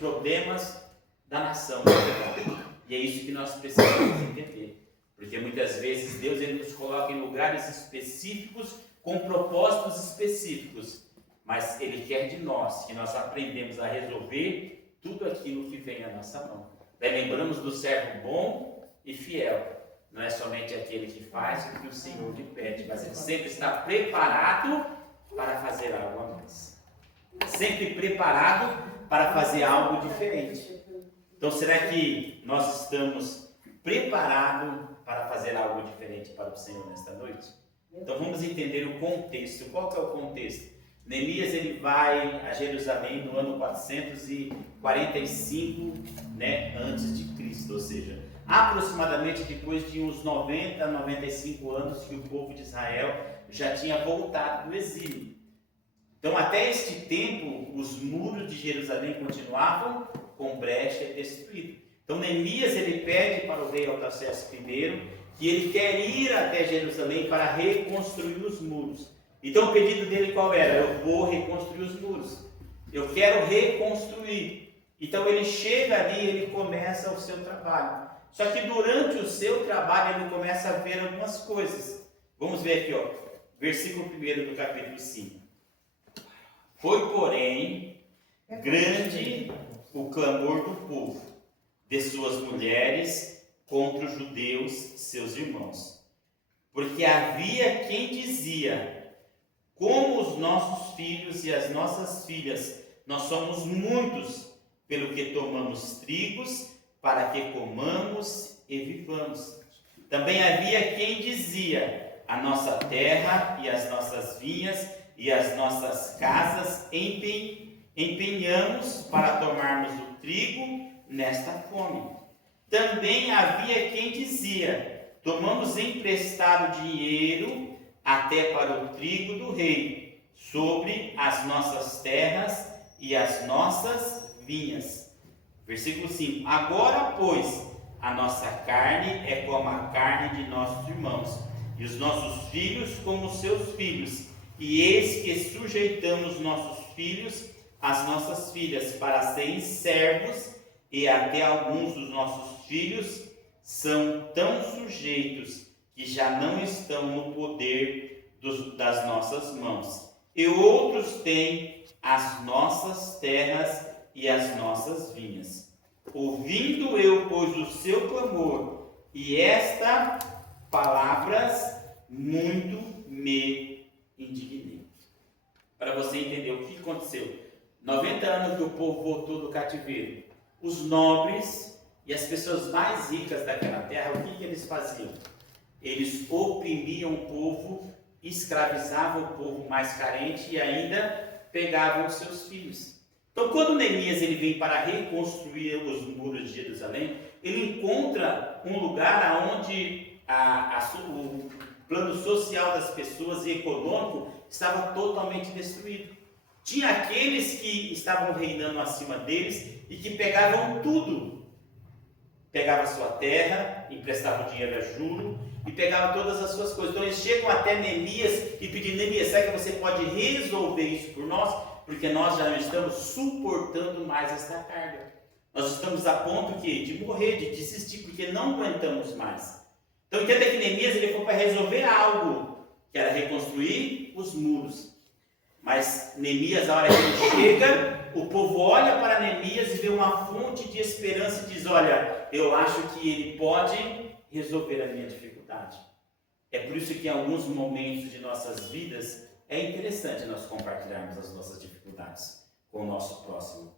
problemas da nação. E é isso que nós precisamos entender. Porque muitas vezes Deus ele nos coloca em lugares específicos, com propósitos específicos. Mas Ele quer de nós que nós aprendemos a resolver tudo aquilo que vem à nossa mão. Lembramos do servo bom e fiel. Não é somente aquele que faz o que o Senhor lhe pede, mas ele sempre está preparado para fazer algo a mais. Sempre preparado para fazer algo diferente. Então, será que nós estamos preparados para fazer algo diferente para o Senhor nesta noite? Então, vamos entender o contexto. Qual que é o contexto? Neemias ele vai a Jerusalém no ano 445, antes de Cristo, ou seja, aproximadamente depois de uns 90, 95 anos que o povo de Israel já tinha voltado do exílio. Então, até este tempo, os muros de Jerusalém continuavam com brecha e destruídos. Então, Neemias ele pede para o rei Artaxerxes I que ele quer ir até Jerusalém para reconstruir os muros. Então, o pedido dele qual era? Eu vou reconstruir os muros. Eu quero reconstruir. Então, ele chega ali e ele começa o seu trabalho. Só que durante o seu trabalho, ele começa a ver algumas coisas. Vamos ver aqui, versículo 1 do capítulo 5. Foi, porém, grande o clamor do povo, de suas mulheres, contra os judeus, seus irmãos. Porque havia quem dizia: como os nossos filhos e as nossas filhas, nós somos muitos, pelo que tomamos trigos, para que comamos e vivamos. Também havia quem dizia: a nossa terra e as nossas vinhas e as nossas casas empenhamos para tomarmos o trigo nesta fome. Também havia quem dizia: tomamos emprestado dinheiro até para o trigo do rei, sobre as nossas terras e as nossas vinhas. Versículo 5. Agora, pois, a nossa carne é como a carne de nossos irmãos, e os nossos filhos como os seus filhos. E eis que sujeitamos nossos filhos às nossas filhas, para serem servos, e até alguns dos nossos filhos são tão sujeitos que já não estão no poder das nossas mãos. E outros têm as nossas terras e as nossas vinhas. Ouvindo eu, pois, o seu clamor e estas palavras, muito me indignei. Para você entender o que aconteceu. 90 anos que o povo voltou do cativeiro. Os nobres e as pessoas mais ricas daquela terra, o que eles faziam? Eles oprimiam o povo, escravizavam o povo mais carente e ainda pegavam os seus filhos. Então, quando Neemias ele vem para reconstruir os muros de Jerusalém, ele encontra um lugar onde o plano social das pessoas e econômico estava totalmente destruído. Tinha aqueles que estavam reinando acima deles e que pegavam tudo. Pegavam a sua terra, emprestavam dinheiro a juros e pegavam todas as suas coisas. Então eles chegam até Neemias e pedem: Neemias, será que você pode resolver isso por nós? Porque nós já não estamos suportando mais esta carga. Nós estamos a ponto de morrer, de desistir, porque não aguentamos mais. Então entenda que Neemias ele foi para resolver algo, que era reconstruir os muros. Mas Neemias, a hora que ele chega, o povo olha para Neemias e vê uma fonte de esperança e diz: olha, eu acho que ele pode resolver a minha dificuldade. É por isso que em alguns momentos de nossas vidas é interessante nós compartilharmos as nossas dificuldades com o nosso próximo.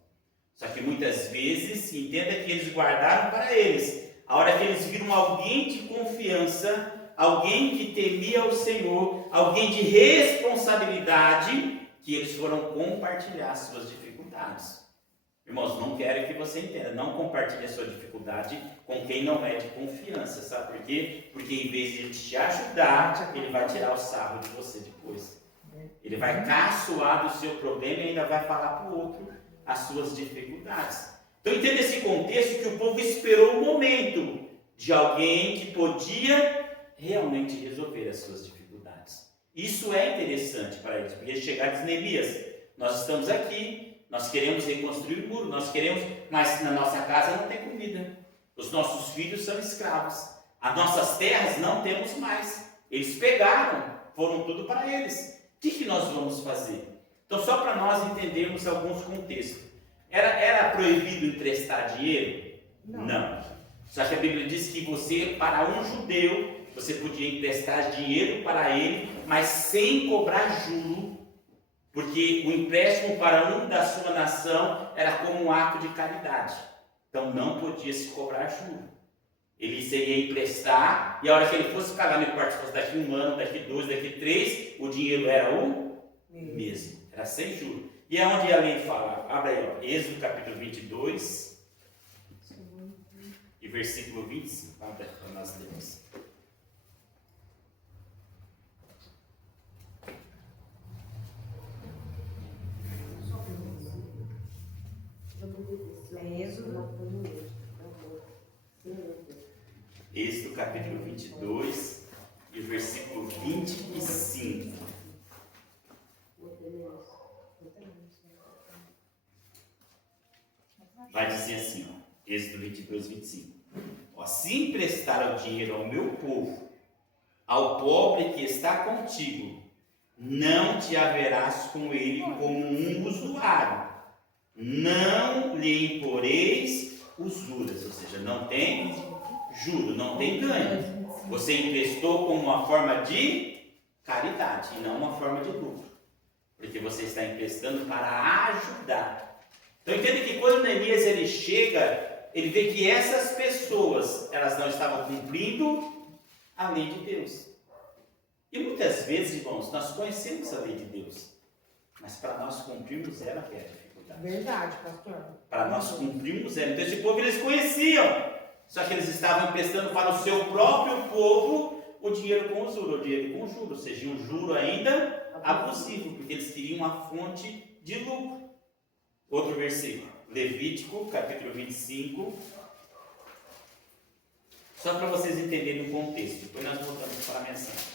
Só que muitas vezes, entenda que eles guardaram para eles. A hora que eles viram alguém de confiança, alguém que temia o Senhor, alguém de responsabilidade, que eles foram compartilhar suas dificuldades. Irmãos, não quero que você entenda, não compartilhe a sua dificuldade com quem não é de confiança, sabe por quê? Porque em vez de te ajudar, ele vai tirar o sarro de você depois. Ele vai caçoar do seu problema e ainda vai falar para o outro as suas dificuldades. Então entenda esse contexto que o povo esperou o momento de alguém que podia realmente resolver as suas dificuldades. Isso é interessante para eles, porque chegar e dizer: Neemias, nós estamos aqui, Nós queremos reconstruir o muro, nós queremos, mas na nossa casa não tem comida. Os nossos filhos são escravos. As nossas terras não temos mais. Eles pegaram, foram tudo para eles. O que nós vamos fazer? Então, só para nós entendermos alguns contextos. Era proibido emprestar dinheiro? Não. Só que a Bíblia diz que você, para um judeu, você podia emprestar dinheiro para ele, mas sem cobrar juro, porque o empréstimo para um da sua nação era como um ato de caridade. Então não podia se cobrar juro. Ele seria emprestar, e a hora que ele fosse pagar no quarto, fosse daqui 1 ano, daqui 2, daqui 3, o dinheiro era o mesmo. Era sem juro. E é onde a lei fala, abre aí, ó, Êxodo capítulo 22, e versículo 25, abre para nós lermos. Êxodo capítulo 22 e versículo 25. Vai dizer assim, ó, Êxodo 22, 25. Ó, se emprestar o dinheiro ao meu povo, ao pobre que está contigo, não te haverás com ele como um usuário. Não lhe imporeis usuras, ou seja, não tem juro, não tem ganho. Você emprestou como uma forma de caridade e não uma forma de lucro, porque você está emprestando para ajudar. Então entende que quando Neemias ele chega, ele vê que essas pessoas, elas não estavam cumprindo a lei de Deus. E muitas vezes, irmãos, nós conhecemos a lei de Deus, mas para nós cumprirmos ela que é a dificuldade. Verdade, pastor. Para nós cumprirmos ela. Então esse povo eles conheciam, só que eles estavam emprestando para o seu próprio povo o dinheiro com usura, o dinheiro com juros, ou seja, um juro ainda abusivo, porque eles queriam uma fonte de lucro. Outro versículo, Levítico, capítulo 25. Só para vocês entenderem o contexto, depois nós voltamos para a mensagem.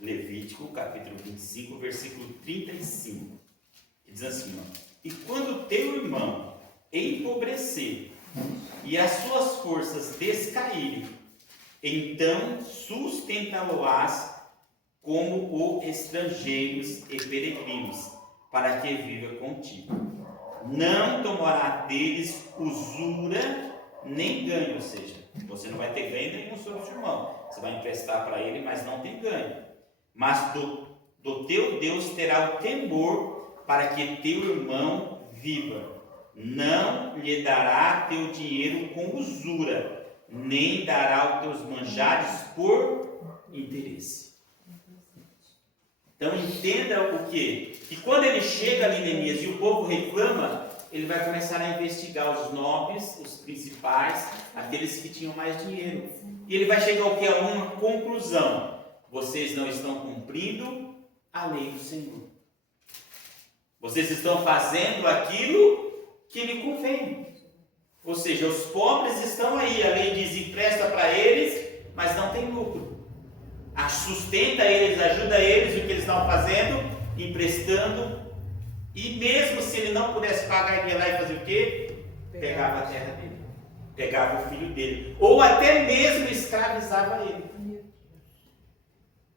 Levítico, capítulo 25, versículo 35, que diz assim, ó, e quando teu irmão empobrecer e as suas forças descaírem, então sustentá-lo-ás como o estrangeiros e peregrinos, para que viva contigo. Não tomará deles usura nem ganho, ou seja, você não vai ter ganho nenhum sobre o seu irmão. Você vai emprestar para ele, mas não tem ganho. Mas do teu Deus terá o temor para que teu irmão viva. Não lhe dará teu dinheiro com usura, nem dará os teus manjares por interesse. Então entenda o quê? Que quando ele chega ali, Neemias, e o povo reclama, ele vai começar a investigar os nobres, os principais, aqueles que tinham mais dinheiro. E ele vai chegar ao que? A uma conclusão. Vocês não estão cumprindo a lei do Senhor. Vocês estão fazendo aquilo que lhe convém. Ou seja, os pobres estão aí, a lei diz empresta para eles, mas não tem lucro. Sustenta eles, ajuda eles, o que eles estão fazendo, emprestando. E mesmo se ele não pudesse pagar, ele ia lá e fazer o quê? Pegava a terra dele, pegava o filho dele, ou até mesmo escravizava ele.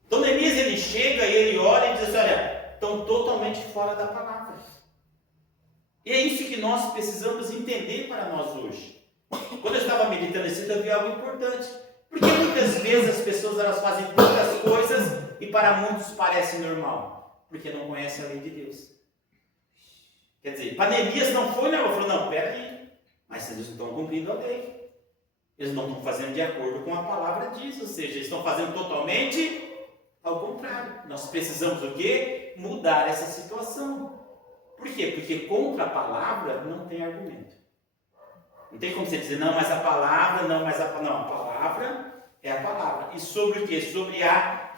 Então Neemias ele chega e ele olha e diz assim, olha, estão totalmente fora da palavra. E é isso que nós precisamos entender para nós hoje. Quando eu estava meditando esse texto, eu vi algo importante. Porque muitas vezes as pessoas elas fazem tantas coisas e para muitos parece normal, porque não conhecem a lei de Deus. Quer dizer, para Neemias não foi normal, falou, não, peraí, mas eles não estão cumprindo a lei. Eles não estão fazendo de acordo com a palavra diz, ou seja, eles estão fazendo totalmente ao contrário. Nós precisamos o quê? Mudar essa situação. Por quê? Porque contra a palavra não tem argumento. Não tem como você dizer, não, mas a palavra, não, mas a palavra é a palavra. E sobre o quê? Sobre a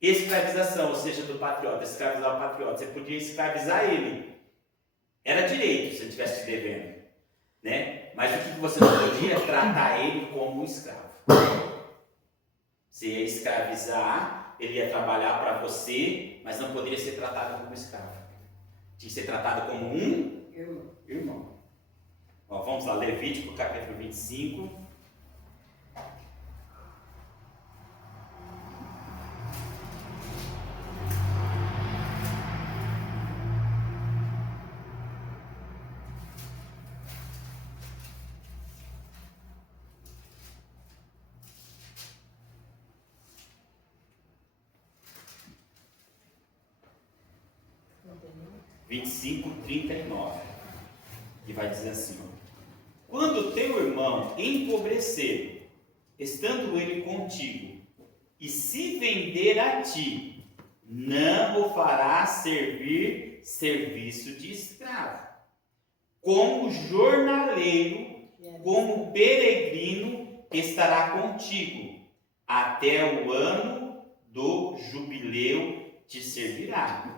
escravização, ou seja, do patriota, escravizar o patriota. Você podia escravizar ele. Era direito se ele estivesse te devendo, né? Mas o que você não podia? Tratar ele como um escravo. Você ia escravizar, ele ia trabalhar para você, mas não poderia ser tratado como escravo. Tinha que ser tratado como um irmão. Ó, vamos lá, Levítico capítulo 25. (25:39), que vai dizer assim: ó, quando teu irmão empobrecer, estando ele contigo, e se vender a ti, não o farás servir serviço de escravo. Como jornaleiro, como peregrino, estará contigo, até o ano do jubileu te servirá.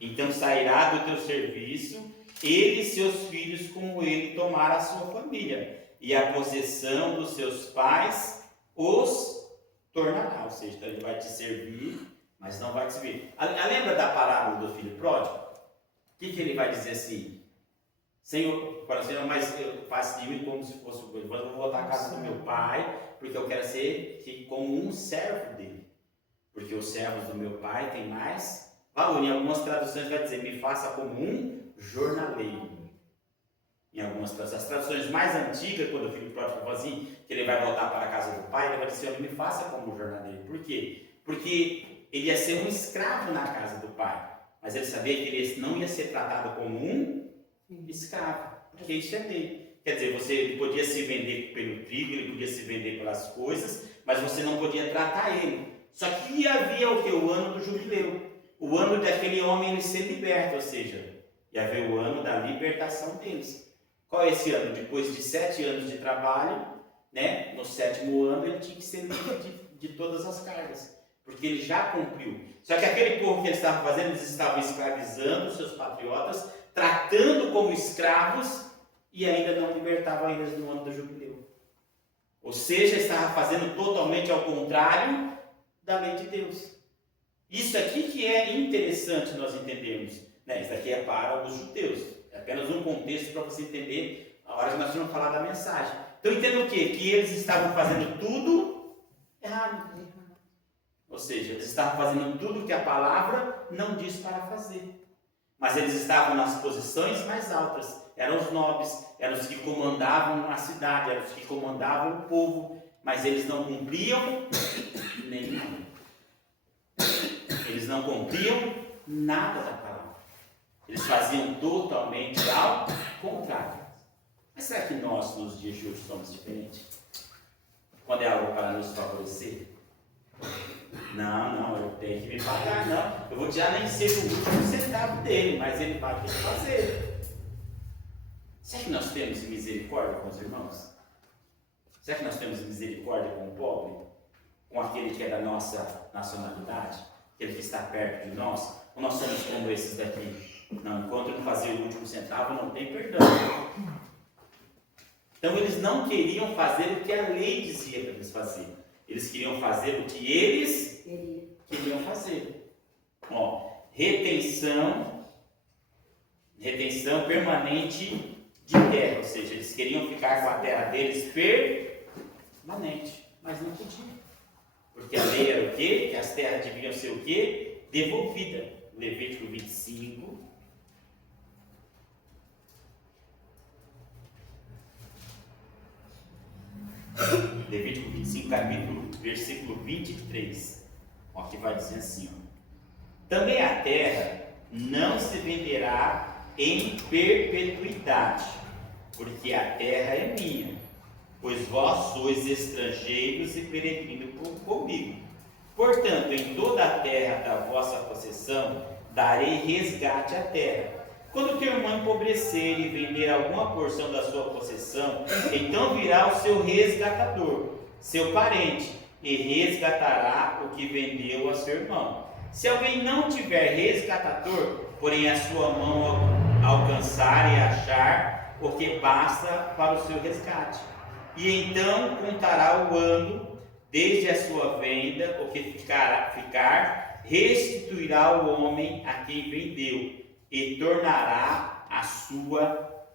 Então sairá do teu serviço, ele e seus filhos, como ele tomar a sua família, e a possessão dos seus pais os tornará. Ou seja, então ele vai te servir, mas não vai te servir. Lembra da parábola do filho pródigo? O que ele vai dizer assim? Senhor, mas eu faço de mim como se fosse o coisa, mas eu vou voltar à casa do meu pai, porque eu quero ser como um servo dele. Porque os servos do meu pai têm mais valor. Em algumas traduções vai dizer, me faça como um jornaleiro. Em algumas traduções, as traduções mais antigas, quando o filho pródigo fala assim, que ele vai voltar para a casa do pai, ele vai dizer, me faça como um jornaleiro. Por quê? Porque ele ia ser um escravo na casa do pai, mas ele sabia que ele não ia ser tratado como um escravo, porque isso é lei. Quer dizer, ele podia se vender pelo trigo, ele podia se vender pelas coisas, mas você não podia tratar ele. Só que havia o que? O ano do jubileu. O ano daquele homem ele ser liberto, ou seja, ia haver o ano da libertação deles. Qual é esse ano? Depois de 7 anos de trabalho, né? No 7º ano ele tinha que ser livre de todas as cargas, porque ele já cumpriu. Só que aquele povo que eles estavam fazendo, eles estavam escravizando os seus patriotas, tratando como escravos e ainda não libertavam eles no ano do jubileu. Ou seja, estava fazendo totalmente ao contrário da lei de Deus. Isso aqui que é interessante nós entendermos, né? Isso aqui é para os judeus, é apenas um contexto para você entender a hora que nós vamos falar da mensagem. Então entenda o quê? Que eles estavam fazendo tudo errado. Ou seja, eles estavam fazendo tudo que a palavra não diz para fazer. Mas eles estavam nas posições mais altas, eram os nobres, eram os que comandavam a cidade, eram os que comandavam o povo, mas eles não cumpriam nem nada. Eles não cumpriam nada da palavra. Eles faziam totalmente ao contrário. Mas será que nós, nos dias de hoje, somos diferentes? Quando é algo para nos favorecer? Não, eu tenho que me pagar, não. Eu vou tirar nem ser o último centavo dele, mas ele vai ter que fazer. Será que nós temos misericórdia com os irmãos? Será que nós temos misericórdia com o pobre? Com aquele que é da nossa nacionalidade? Aquele que está perto de nós? Ou nós somos como esses daqui? Não, enquanto não fazer o último centavo, não tem perdão. Então eles não queriam fazer o que a lei dizia para eles fazerem. Eles queriam fazer o que eles queriam fazer. Ó, retenção permanente de terra, ou seja, eles queriam ficar com a terra deles permanente, mas não podiam. Porque a lei era o quê? Que as terras deviam ser o quê? Devolvida. Levítico 25. Levítico 25, versículo 23. Ó, que vai dizer assim, ó. Também a terra não se venderá em perpetuidade, porque a terra é minha, pois vós sois estrangeiros e peregrinos comigo. Portanto, em toda a terra da vossa possessão, darei resgate à terra. Quando teu irmão empobrecer e vender alguma porção da sua possessão, então virá o seu resgatador, seu parente, e resgatará o que vendeu a seu irmão. Se alguém não tiver resgatador, porém a sua mão alcançar e achar o que basta para o seu resgate, e então contará o ano desde a sua venda, o que ficar, restituirá o homem a quem vendeu, e tornará a sua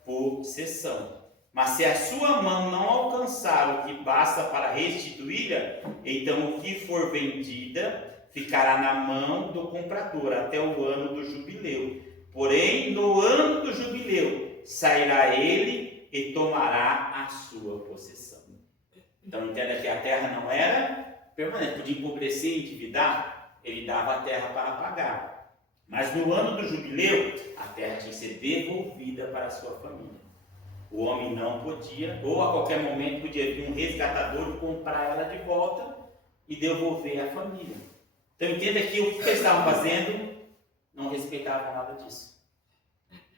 possessão. Mas se a sua mão não alcançar o que basta para restituí-la, então o que for vendida ficará na mão do comprador até o ano do jubileu. Porém, no ano do jubileu, sairá ele e tomará a sua possessão. Então, entenda que a terra não era permanente, podia empobrecer e endividar, ele dava a terra para pagar. Mas no ano do jubileu, a terra tinha que ser devolvida para a sua família. O homem não podia, ou a qualquer momento podia vir um resgatador comprar ela de volta e devolver à família. Então entenda que o que eles estavam fazendo não respeitavam nada disso.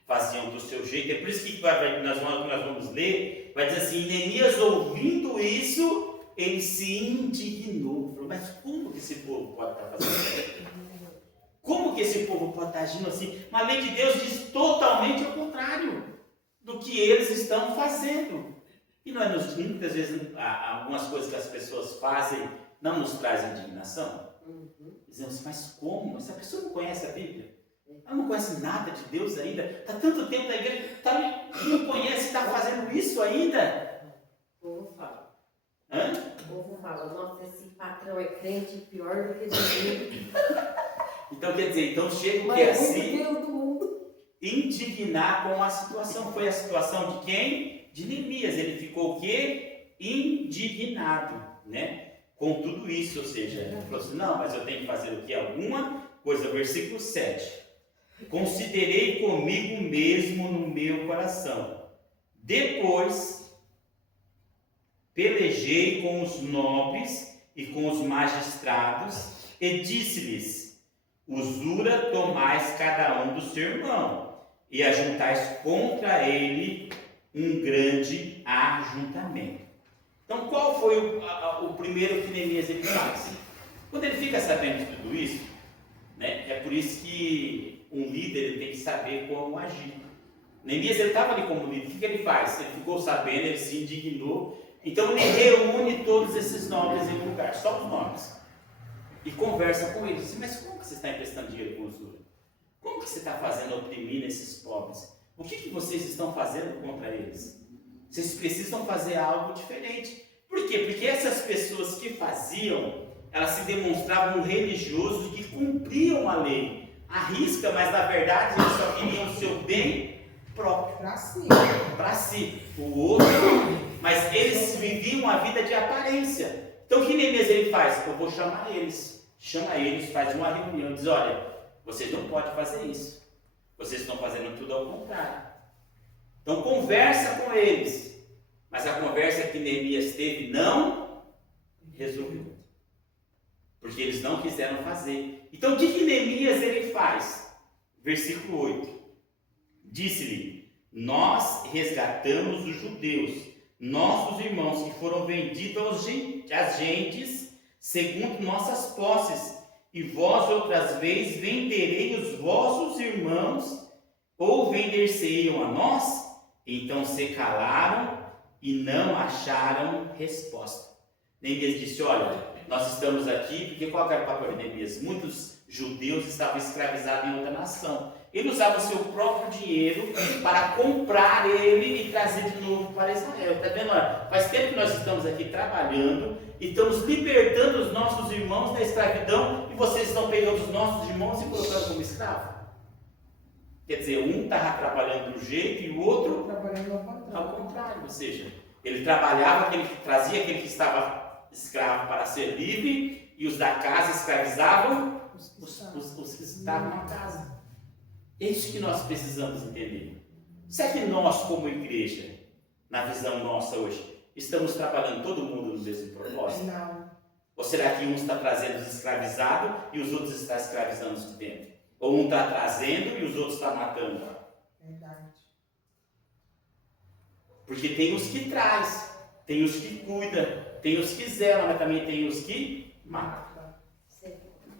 Faziam do seu jeito. É por isso que nós vamos ler, vai dizer assim, Neemias ouvindo isso, ele se indignou. Falou, mas como que esse povo pode estar fazendo isso? Como que esse povo pode estar agindo assim? Mas a lei de Deus diz totalmente ao contrário do que eles estão fazendo. E muitas vezes algumas coisas que as pessoas fazem não nos trazem indignação. Dizemos, mas como? Essa pessoa não conhece a Bíblia? Ela não conhece nada de Deus ainda? Está tanto tempo na igreja, não conhece e está fazendo isso ainda? O povo fala. Hã? O povo fala, nossa, esse patrão é crente pior do que Deus. Então quer dizer, chega o que é assim, indignar com a situação. Foi a situação de quem? De Neemias. Ele ficou o quê? Indignado, né? Com tudo isso, ou seja, ele falou assim, não, mas eu tenho que fazer o quê? Alguma coisa. Versículo 7. Considerei comigo mesmo no meu coração. Depois, pelejei com os nobres e com os magistrados e disse-lhes, usura tomais cada um do seu irmão e ajuntais contra ele um grande ajuntamento. Então, qual foi o primeiro que Neemias ele faz? Quando ele fica sabendo de tudo isso, né, é por isso que um líder ele tem que saber como agir. Neemias estava ali como líder, o que ele faz? Ele ficou sabendo, ele se indignou, então ele reúne todos esses nobres em um lugar, só os nobres, e conversa com eles. Assim, mas como que você está emprestando dinheiro com usura? Como que você está fazendo oprimir esses pobres? O que vocês estão fazendo contra eles? Vocês precisam fazer algo diferente. Por quê? Porque essas pessoas que faziam, elas se demonstravam religiosos que cumpriam a lei. À risca, mas na verdade eles só queriam o seu bem próprio. Para si. O outro, mas eles viviam a vida de aparência. Então o que Neemias ele faz? Eu vou chamar eles. Chama eles, faz uma reunião, diz, olha, vocês não podem fazer isso. Vocês estão fazendo tudo ao contrário. Então conversa com eles. Mas a conversa que Neemias teve não resolveu. Porque eles não quiseram fazer. Então o que Neemias ele faz? Versículo 8. Disse-lhe, nós resgatamos os judeus, nossos irmãos que foram vendidos às gentes, segundo nossas posses, e vós outras vezes venderei os vossos irmãos, ou vender-se-iam a nós? Então se calaram e não acharam resposta. Neemias disse, olha, nós estamos aqui, porque qual era o papel de Neemias? Muitos judeus estavam escravizados em outra nação. Ele usava o seu próprio dinheiro para comprar ele e trazer de novo para Israel. Está vendo? Olha, faz tempo que nós estamos aqui trabalhando e estamos libertando os nossos irmãos da escravidão e vocês estão pegando os nossos irmãos e colocando como escravo. Quer dizer, um estava trabalhando de um jeito e o outro trabalhando ao contrário. Ou seja, ele trabalhava, trazia aquele que estava escravo para ser livre e os da casa escravizavam os que estavam na casa. É isso que nós precisamos entender. Será que nós, como igreja, na visão nossa hoje, estamos trabalhando todo mundo no mesmo propósito? Não. Ou será que um está trazendo os escravizados e os outros estão escravizando os de dentro? Ou um está trazendo e os outros estão matando? Verdade. Porque tem os que traz, tem os que cuidam, tem os que zelam, mas também tem os que matam.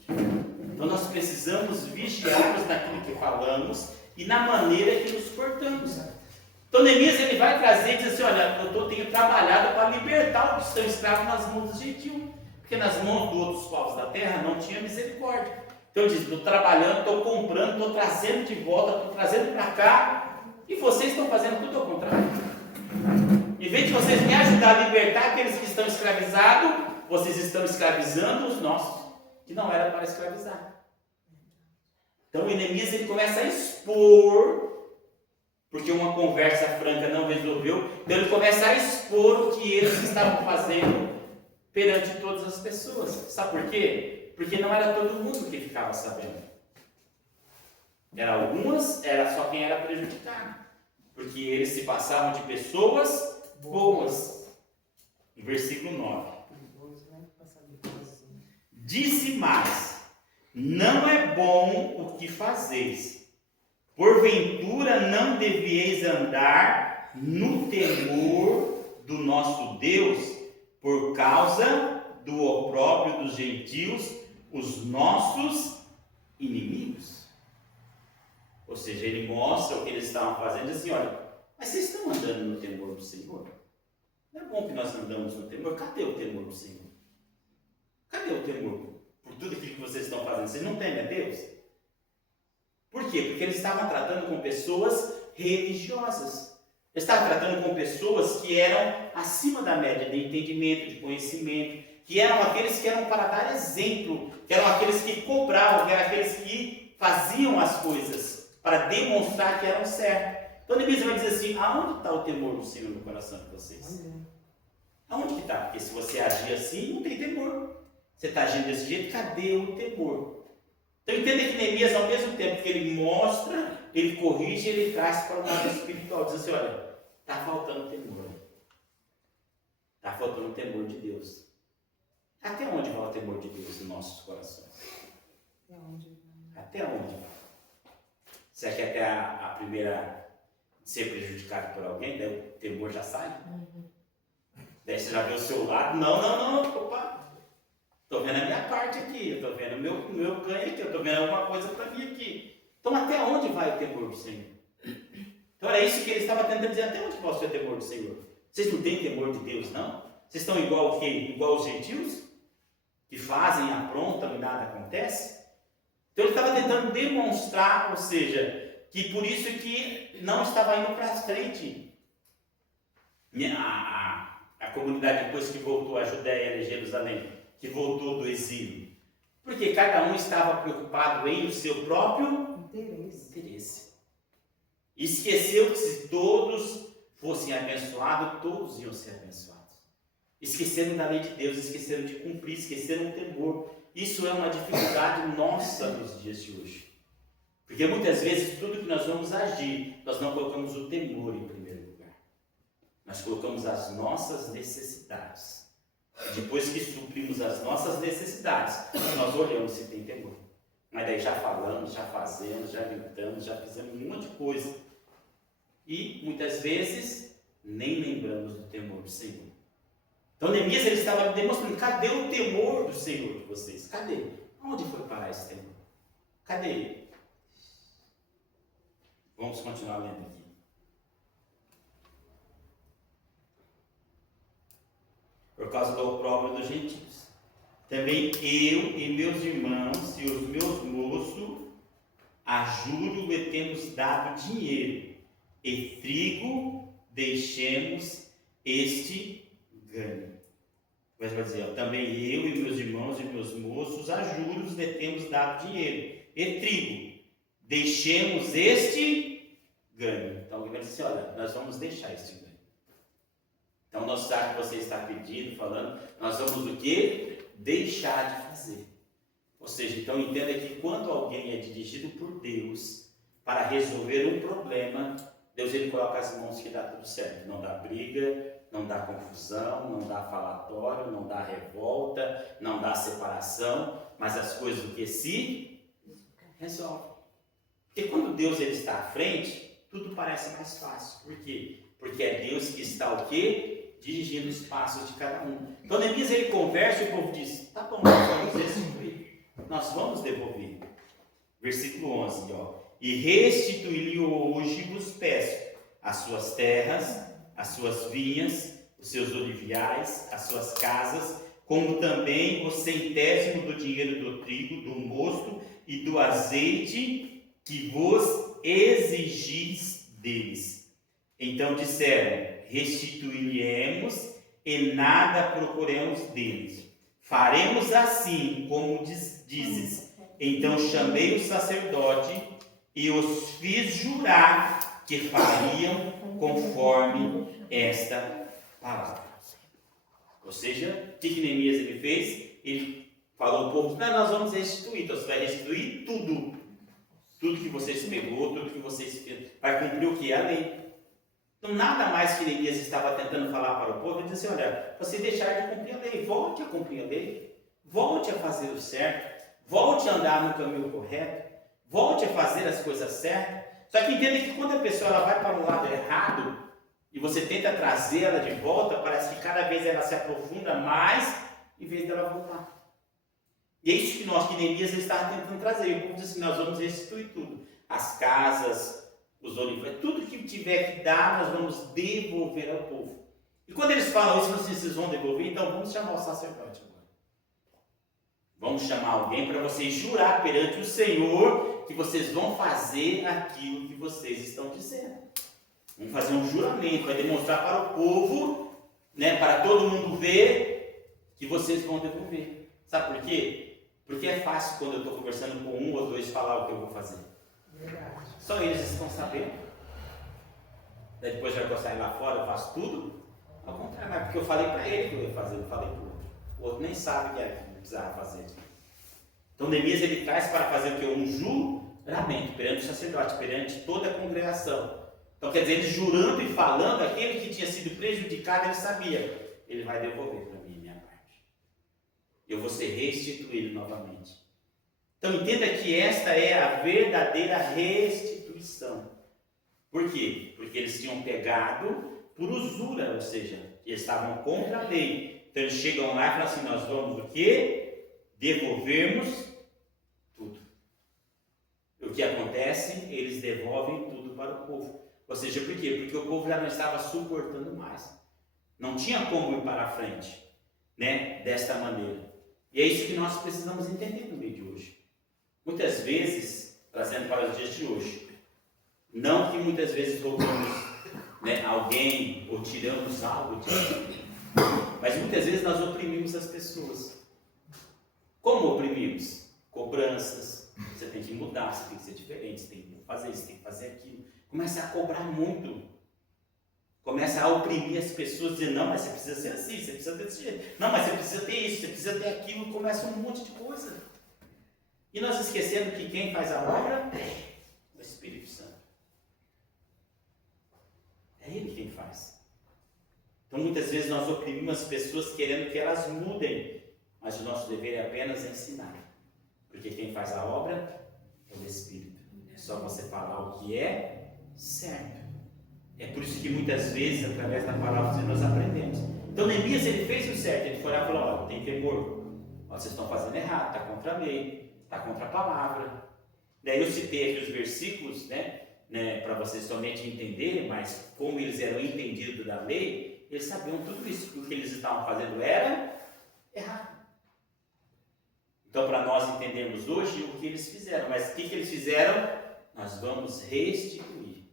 Então nós precisamos vigiarmos naquilo que falamos e na maneira que nos portamos. Então Neemias ele vai trazer e diz assim, olha, eu tenho trabalhado para libertar os que estão escravos nas mãos dos gentios, porque nas mãos dos outros povos da terra não tinha misericórdia. Então ele diz, estou trabalhando, estou comprando, estou trazendo de volta, estou trazendo para cá, e vocês estão fazendo tudo ao contrário. Em vez de vocês me ajudar a libertar aqueles que estão escravizados, vocês estão escravizando os nossos, que não era para escravizar. Então o Neemias ele começa a expor, porque uma conversa franca não resolveu, então ele começa a expor o que eles estavam fazendo perante todas as pessoas. Sabe por quê? Porque não era todo mundo que ficava sabendo. Era algumas, era só quem era prejudicado. Porque eles se passavam de pessoas boas. Versículo 9. Disse mais, não é bom o que fazeis. Porventura não devieis andar no temor do nosso Deus, por causa do opróbrio dos gentios, os nossos inimigos. Ou seja, ele mostra o que eles estavam fazendo, diz assim, olha, mas vocês estão andando no temor do Senhor? Não é bom que nós andamos no temor? Cadê o temor do Senhor? Cadê o temor por tudo aquilo que vocês estão fazendo? Vocês não temem a Deus? Por quê? Porque eles estavam tratando com pessoas religiosas. Eles estavam tratando com pessoas que eram acima da média de entendimento, de conhecimento, que eram aqueles que eram para dar exemplo, que eram aqueles que cobravam, que eram aqueles que faziam as coisas para demonstrar que eram certos. Então Neemias vai dizer assim, aonde está o temor do Senhor no coração de vocês? Aonde que está? Porque se você agir assim, não tem temor. Você está agindo desse jeito, cadê o temor? Então entenda que Neemias, ao mesmo tempo que ele mostra, ele corrige, ele traz para o lado espiritual. Diz assim, olha, está faltando temor. Está faltando o temor de Deus. Até onde vai o temor de Deus nos nossos corações? Até onde vai? Você quer até a primeira ser prejudicado por alguém, daí o temor já sai? Daí você já vê o seu lado, não, opa, estou vendo a minha parte aqui, eu estou vendo o meu ganho aqui, eu estou vendo alguma coisa para mim aqui. Então até onde vai o temor do Senhor? Então era isso que ele estava tentando dizer, até onde vai o seu temor do Senhor? Vocês não têm temor de Deus, não? Vocês estão igual o quê? Igual os gentios? Que fazem, aprontam e nada acontece? Então ele estava tentando demonstrar, ou seja, que por isso que não estava indo para frente. A comunidade depois que voltou à Judéia e Jerusalém, que voltou do exílio. Porque cada um estava preocupado em o seu próprio interesse. Esqueceu que se todos fossem abençoados, todos iam ser abençoados. Esqueceram da lei de Deus, esqueceram de cumprir, esqueceram o temor. Isso é uma dificuldade nossa nos dias de hoje. Porque muitas vezes tudo que nós vamos agir, nós não colocamos o temor em primeiro lugar. Nós colocamos as nossas necessidades. Depois que suprimos as nossas necessidades, nós olhamos se tem temor. Mas daí já falamos, já fazemos, já gritamos, já fizemos um monte de coisa. E muitas vezes nem lembramos do temor do Senhor. Então Neemias ele estava demonstrando, cadê o temor do Senhor de vocês? Cadê? Onde foi parar esse temor? Cadê ele? Vamos continuar lendo aqui. Por causa do opróbrio dos gentios. Também eu e meus irmãos e os meus moços, a juro lhe temos dado dinheiro, e trigo deixemos este ganho. Vai dizer, também eu e meus irmãos e meus moços, a juros lhe temos dado dinheiro, e trigo deixemos este ganho. Então ele vai dizer, olha, nós vamos deixar este ganho. Então nós sabemos que você está pedindo, falando, nós vamos o quê? Deixar de fazer. Ou seja, então entenda que quando alguém é dirigido por Deus para resolver um problema, Deus ele coloca as mãos que dá tudo certo. Não dá briga, não dá confusão, não dá falatório, não dá revolta, não dá separação, mas as coisas o que se resolvem. Porque quando Deus ele está à frente, tudo parece mais fácil. Por quê? Porque é Deus que está o quê? dirigindo os passos de cada um. Então Neemias ele conversa e o povo diz: tá bom, nós vamos restituir, nós vamos devolver. Versículo 11, ó. E restituí-lhe hoje vos peço as suas terras, as suas vinhas, os seus oliviais, as suas casas, como também o 100º do dinheiro do trigo, do mosto e do azeite que vos exigis deles. Então disseram: restituiremos e nada procuremos deles. Faremos assim como dizes. Então chamei o sacerdote e os fiz jurar que fariam conforme esta palavra. Ou seja, o que Neemias ele fez? Ele falou ao povo: não, nós vamos restituir. Então você vai restituir tudo. Tudo que vocês pegou, tudo que vocês fez. Vai cumprir o que? A lei. Então nada mais que Neemias estava tentando falar para o povo, ele disse assim: olha, você deixar de cumprir a lei, volte a cumprir a lei, volte a fazer o certo, volte a andar no caminho correto, volte a fazer as coisas certas. Só que entenda que quando a pessoa ela vai para um lado errado e você tenta trazer ela de volta, parece que cada vez ela se aprofunda mais em vez dela voltar. E é isso que Neemias estava tentando trazer. E o povo disse assim: nós vamos restituir tudo, as casas, os olivais, tudo que tiver que dar, nós vamos devolver ao povo. E quando eles falam isso, vocês vão devolver, então vamos chamar o sacerdote agora. Vamos chamar alguém para vocês jurar perante o Senhor que vocês vão fazer aquilo que vocês estão dizendo. Vamos fazer um juramento, vai demonstrar para o povo, né, para todo mundo ver que vocês vão devolver. Sabe por quê? Porque é fácil quando eu estou conversando com um ou dois falar o que eu vou fazer. Verdade. Só eles estão sabendo. Daí depois já que eu sair lá fora, eu faço tudo. Ao contrário, mas porque eu falei para ele que eu ia fazer, não falei para o outro. O outro nem sabe o que é que precisava fazer. Então Neemias ele traz para fazer o que? Um juramento perante o sacerdote, perante toda a congregação. Então quer dizer, ele jurando e falando, aquele que tinha sido prejudicado, ele sabia, ele vai devolver para mim a minha parte. Eu vou ser restituído novamente. Então entenda que esta é a verdadeira restituição. Por quê? Porque eles tinham pegado por usura, ou seja, eles estavam contra a lei. Então eles chegam lá e falam assim: nós vamos o quê? Devolvermos tudo. O que acontece? Eles devolvem tudo para o povo. Ou seja, por quê? Porque o povo já não estava suportando mais. Não tinha como ir para a frente, né? Desta maneira. E é isso que nós precisamos entender no meio de hoje. Muitas vezes, trazendo para os dias de hoje, não que muitas vezes roubamos, né, alguém ou tiramos algo de alguém, mas muitas vezes nós oprimimos as pessoas. Como oprimimos? Cobranças. Você tem que mudar, você tem que ser diferente, você tem que fazer isso, tem que fazer aquilo. Começa a cobrar muito. Começa a oprimir as pessoas, dizer: não, mas você precisa ser assim, você precisa desse jeito. Não, mas você precisa ter isso, você precisa ter aquilo. Começa um monte de coisa. E nós esquecendo que quem faz a obra é o Espírito Santo. É Ele quem faz. Então muitas vezes nós oprimimos as pessoas querendo que elas mudem, mas o nosso dever é apenas ensinar. Porque quem faz a obra é o Espírito. É só você falar o que é certo. É por isso que muitas vezes, através da palavra, nós aprendemos. Então Neemias ele fez o certo, ele foi lá e falou: olha, tem temor, vocês estão fazendo errado, está contra a lei, está contra a palavra. Daí eu citei aqui os versículos, né, para vocês somente entenderem, mas como eles eram entendidos da lei, eles sabiam tudo isso, que o que eles estavam fazendo era errado. Então, para nós entendermos hoje o que eles fizeram, mas o que eles fizeram? Nós vamos restituir,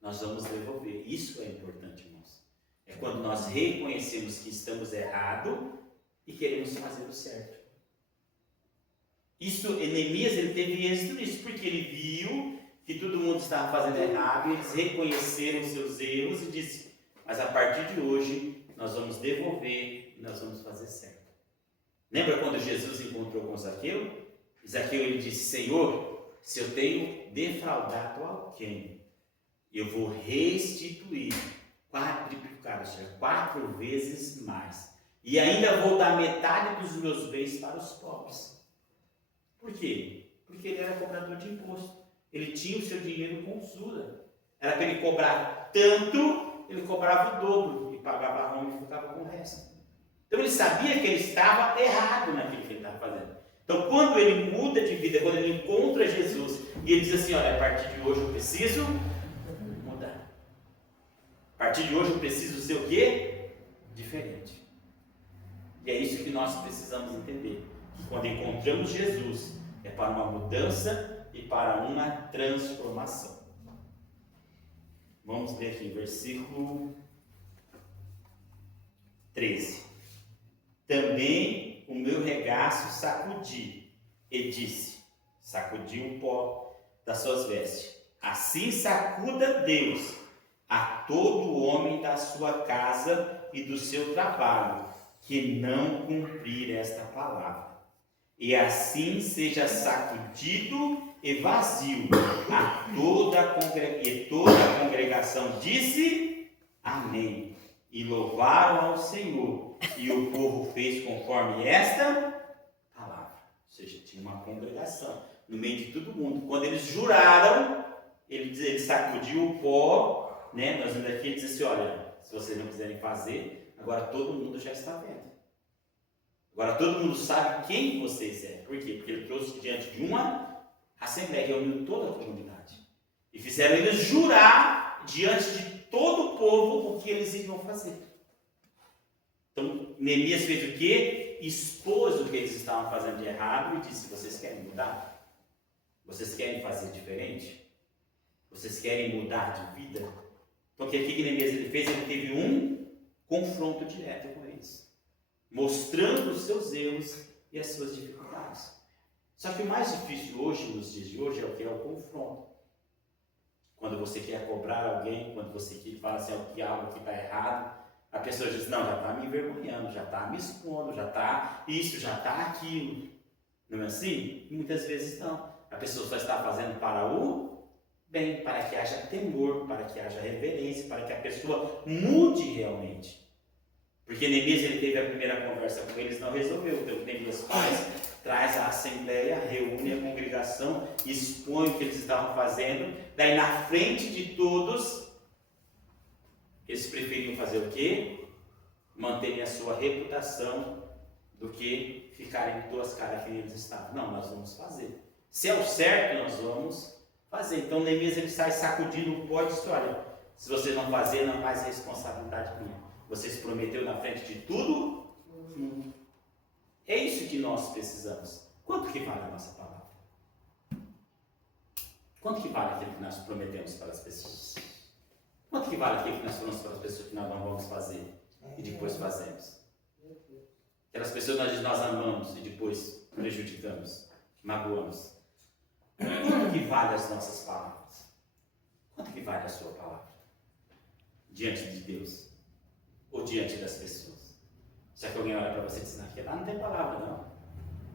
nós vamos devolver. Isso é importante, irmãos. É quando nós reconhecemos que estamos errados e queremos fazer o certo. Isso, Neemias, ele teve êxito nisso, porque ele viu que todo mundo estava fazendo errado, e eles reconheceram os seus erros e disse: mas a partir de hoje, nós vamos devolver e nós vamos fazer certo. Lembra quando Jesus encontrou com Zaqueu? Zaqueu ele disse: Senhor, se eu tenho defraudado alguém, eu vou restituir quadriplicado, ou seja, 4 vezes mais. E ainda vou dar metade dos meus bens para os pobres. Por quê? Porque ele era cobrador de imposto. Ele tinha o seu dinheiro com usura. Era para ele cobrar tanto, ele cobrava o dobro. E pagava a Roma e ficava com o resto. Então ele sabia que ele estava errado naquilo que ele estava fazendo. Então quando ele muda de vida, quando ele encontra Jesus e ele diz assim, olha, a partir de hoje eu preciso mudar. A partir de hoje eu preciso ser o quê? Diferente. E é isso que nós precisamos entender. Que quando encontramos Jesus, é para uma mudança e para uma transformação. Vamos ler aqui, versículo 13. Também o meu regaço sacudi e disse, sacudiu o pó das suas vestes. Assim sacuda Deus a todo homem da sua casa e do seu trabalho, que não cumprir esta palavra. E assim seja sacudido e vazio. Toda a congregação disse amém. E louvaram ao Senhor. E o povo fez conforme esta palavra. Ou seja, tinha uma congregação no meio de todo mundo. Quando eles juraram, ele sacudiu o pó, né? Nós vemos aqui, ele diz assim, olha, se vocês não quiserem fazer, agora todo mundo já está vendo. Agora todo mundo sabe quem vocês é. Por quê? Porque ele trouxe diante de uma assembleia, reuniu toda a comunidade. E fizeram eles jurar diante de todo o povo o que eles iriam fazer. Então, Neemias fez o quê? Expôs o que eles estavam fazendo de errado e disse, vocês querem mudar? Vocês querem fazer diferente? Vocês querem mudar de vida? Então, o que Neemias ele fez? Ele teve um confronto direto com eles, mostrando os seus erros e as suas dificuldades. Só que o mais difícil hoje, nos dias de hoje, é o que? É o confronto. Quando você quer cobrar alguém, quando você fala assim, que algo que está errado, a pessoa diz, não, já está me envergonhando, já está me expondo, já está isso, já está aquilo. Não é assim? E muitas vezes não. A pessoa só está fazendo para o bem, para que haja temor, para que haja reverência, para que a pessoa mude realmente. Porque Neemias ele teve a primeira conversa com eles, não resolveu. Então Neemias faz, traz a assembleia, reúne a congregação, expõe o que eles estavam fazendo. Daí na frente de todos, eles preferiam fazer o quê? Manterem a sua reputação do que ficarem de duas caras que eles estavam. Não, nós vamos fazer. Se é o certo, nós vamos fazer. Então Neemias ele sai sacudindo o pó e diz, olha, se vocês não fazerem, não é mais responsabilidade minha. Vocês prometeram na frente de tudo? É isso que nós precisamos. Quanto que vale a nossa palavra? Quanto que vale aquilo que nós prometemos para as pessoas? Quanto que vale aquilo que nós falamos para as pessoas que nós não vamos fazer e depois fazemos? Aquelas pessoas que nós amamos e depois prejudicamos, magoamos. Quanto que vale as nossas palavras? Quanto que vale a sua palavra? Diante de Deus? Ou diante das pessoas? Será que alguém olha para você e diz, aquele lá não tem palavra, não.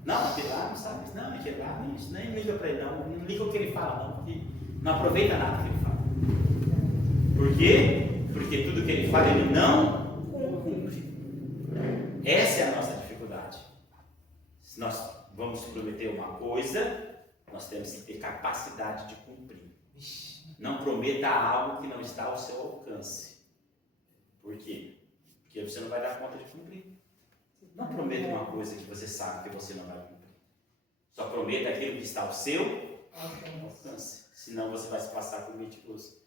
Não, aquele lá não sabe, não, aquele lá nem liga para ele, não liga o que ele fala, não, porque não aproveita nada que ele fala. Por quê? Porque tudo que ele fala, ele não cumpre. Essa é a nossa dificuldade. Se nós vamos prometer uma coisa, nós temos que ter capacidade de cumprir. Não prometa algo que não está ao seu alcance. Por quê? Porque você não vai dar conta de cumprir. Não prometa uma coisa que você sabe que você não vai cumprir. Só prometa aquilo que está ao seu alcance. Senão você vai se passar por mentiroso.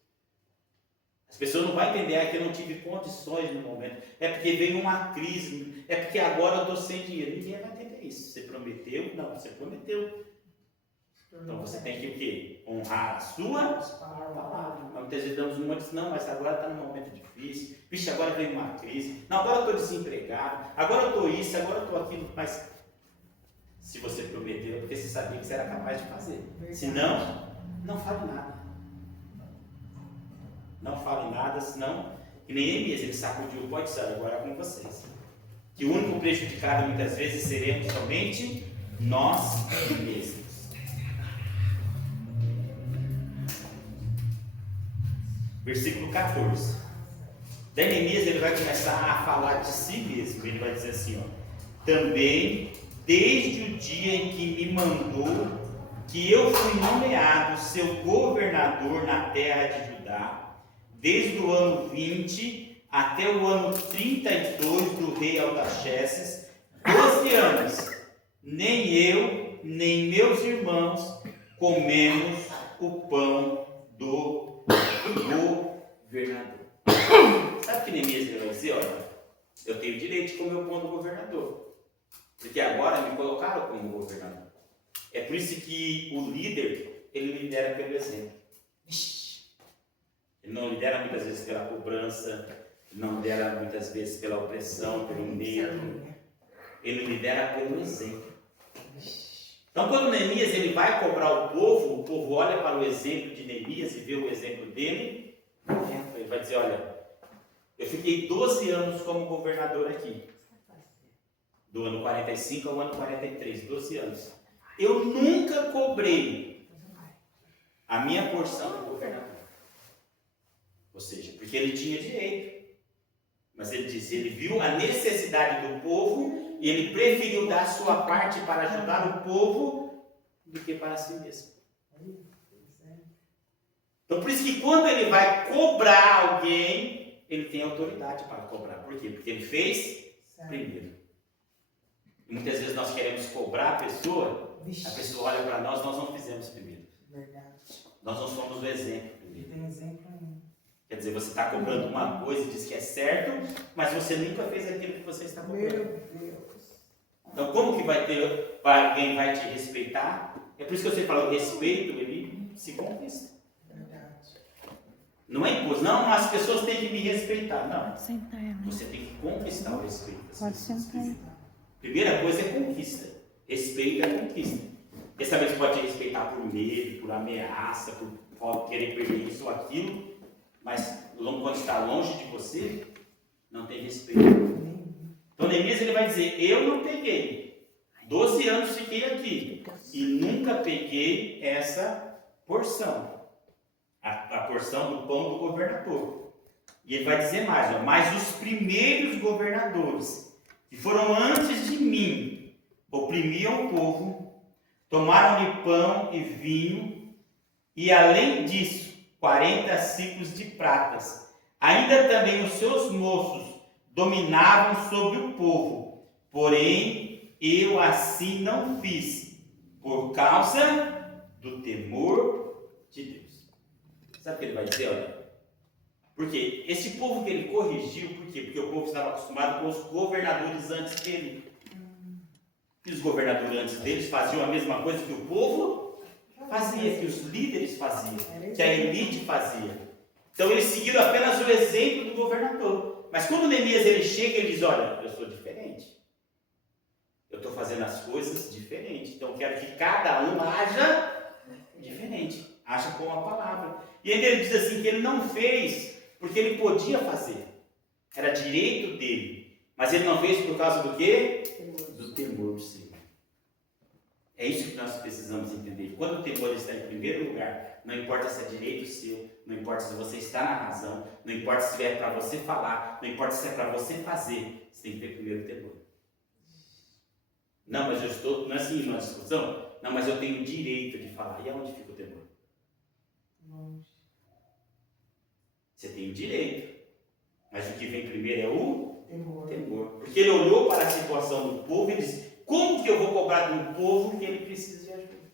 As pessoas não vão entender que eu não tive condições no momento. É porque veio uma crise. É porque agora eu estou sem dinheiro. Ninguém vai entender isso. Você prometeu? Não, você prometeu. Então você tem que o quê? Honrar a sua palavra. Muitas vezes damos muitos, não, mas agora está num momento difícil. Vixe, agora veio uma crise. Não, agora eu estou desempregado. Agora eu estou isso, agora eu estou aquilo. Mas se você prometeu, é porque você sabia que você era capaz de fazer. Se não, não fale nada. Não fale nada, senão, que nem ele mesmo, ele sacudiu o pó e disse, agora é com vocês. Que o único prejudicado muitas vezes seremos somente nós mesmos. Versículo 14. Daí Neemias ele vai começar a falar de si mesmo. Ele vai dizer assim, também desde o dia em que me mandou que eu fui nomeado seu governador na terra de Judá, desde o ano 20, até o ano 32 do rei Artaxerxes, 12 anos, nem eu, nem meus irmãos comemos o pão do governador. Sabe o que Neemias vai dizer? Olha, eu tenho direito de comer o pão do governador, porque agora me colocaram como governador. É por isso que o líder, ele lidera pelo exemplo. Ele não lidera muitas vezes pela cobrança, ele não lidera muitas vezes pela opressão, pelo medo. Ele lidera pelo exemplo. Então, quando Neemias ele vai cobrar o povo olha para o exemplo de Neemias e vê o exemplo dele, ele vai dizer, olha, eu fiquei 12 anos como governador aqui, do ano 45 ao ano 43, 12 anos. Eu nunca cobrei a minha porção de governador. Ou seja, porque ele tinha direito. Mas ele disse, ele viu a necessidade do povo e ele preferiu dar a sua parte para ajudar o povo do que para si mesmo. Então, por isso que quando ele vai cobrar alguém, ele tem autoridade para cobrar. Por quê? Porque ele fez primeiro. E muitas vezes nós queremos cobrar a pessoa olha para nós não fizemos primeiro. Verdade. Nós não somos o exemplo primeiro. Tem exemplo ainda. Quer dizer, você está cobrando uma coisa e diz que é certo, mas você nunca fez aquilo que você está cobrando. Meu Deus. Então, como que alguém vai te respeitar? É por isso que eu sempre falo, o respeito, ele se conquista. Verdade. Não é imposto. Não, as pessoas têm que me respeitar. Não. Pode sentar, né? Você tem que conquistar o respeito das Pode pessoas. sentar. Primeira coisa é conquista. Respeito é conquista. Essa vez pode te respeitar por medo, por ameaça, por querer perder isso ou aquilo, mas quando está longe de você, não tem respeito. Então Neemias ele vai dizer, eu não peguei. 12 anos fiquei aqui e nunca peguei essa porção. A porção do pão do governador. E ele vai dizer mais, ó, mas os primeiros governadores que foram antes de mim oprimiam o povo, tomaram-lhe pão e vinho, e além disso, 40 ciclos de pratas. Ainda também os seus moços dominavam sobre o povo, porém eu assim não fiz, por causa do temor de Deus. Sabe o que ele vai dizer? Olha, porque esse povo que ele corrigiu, por quê? Porque o povo estava acostumado com os governadores antes dele. E os governadores antes deles faziam a mesma coisa que o povo fazia, que os líderes faziam, que a elite fazia. Então eles seguiram apenas o exemplo do governador. Mas quando Neemias ele chega, ele diz, olha, eu sou diferente. Eu estou fazendo as coisas diferente. Então eu quero que cada um haja diferente. Haja com a palavra. E ainda ele diz assim, que ele não fez porque ele podia fazer. Era direito dele. Mas ele não fez por causa do quê? Do temor do Senhor. É isso que nós precisamos entender. Quando o temor está em primeiro lugar, não importa se é direito seu, não importa se você está na razão, não importa se é para você falar, não importa se é para você fazer, você tem que ter primeiro o temor. Não, mas eu estou, não é assim numa discussão? Não, mas eu tenho o direito de falar. E aonde fica o temor? Você tem o direito, mas o que vem primeiro é o temor. Porque ele olhou para a situação do povo e disse, como que eu vou cobrar de um povo que ele precisa de ajuda?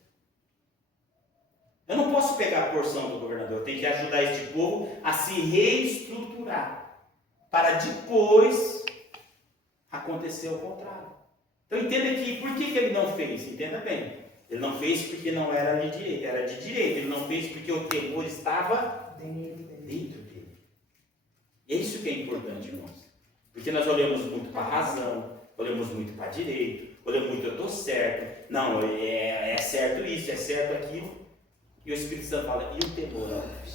Eu não posso pegar a porção do governador, eu tenho que ajudar este povo a se reestruturar, para depois acontecer o contrário. Então entenda que, por que ele não fez? Entenda bem, ele não fez porque não era de direito, era de direito, ele não fez porque o temor estava dentro dele. E é isso que é importante, irmãos, porque nós olhamos muito para a razão, olhamos muito para direito, olhamos muito, eu estou certo, não, é certo isso, é certo aquilo, e o Espírito Santo fala, e o temor aonde?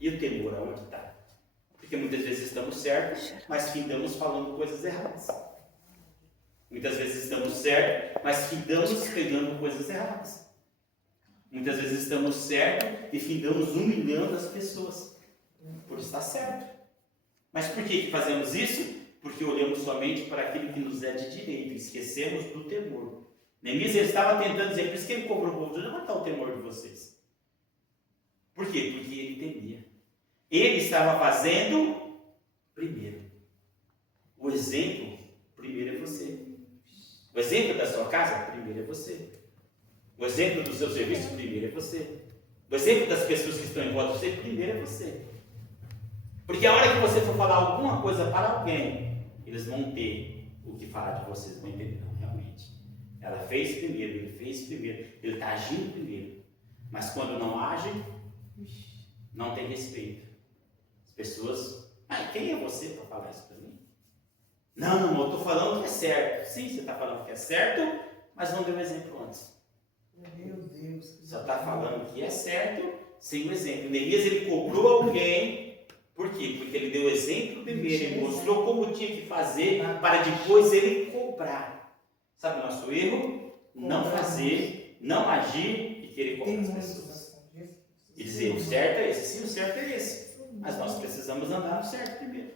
E o temor aonde está? Porque muitas vezes estamos certos, mas findamos falando coisas erradas. Muitas vezes estamos certos, mas findamos pegando coisas erradas. Muitas vezes estamos certos e findamos humilhando as pessoas, por estar certo. Mas por que fazemos isso? Porque olhamos somente para aquilo que nos é de direito, esquecemos do temor. Neemias estava tentando dizer, por isso que ele cobrou o povo, onde está o temor de vocês? Por quê? Porque ele temia. ele estava fazendo primeiro. O exemplo, primeiro é você. O exemplo da sua casa, primeiro é você. O exemplo do seu serviço, primeiro é você. O exemplo das pessoas que estão em volta de você, primeiro é você. Porque a hora que você for falar alguma coisa para alguém, eles vão ter o que falar de vocês, vão entender, não, realmente. Ela fez primeiro, ele fez primeiro, ele está agindo primeiro. Mas quando não age, não tem respeito. As pessoas, quem é você para falar isso para mim? Não, eu estou falando que é certo. Sim, você está falando que é certo, mas não deu exemplo antes. Meu Deus. Só está falando que é certo, sem o exemplo. Neemias, ele cobrou alguém. Por quê? Porque ele deu exemplo primeiro, ele mostrou como tinha que fazer, para depois ele cobrar. Sabe o nosso erro? Não fazer, não agir e querer cobrar as pessoas. E dizer, o certo é esse. Sim, o certo é esse. Mas nós precisamos andar no certo primeiro.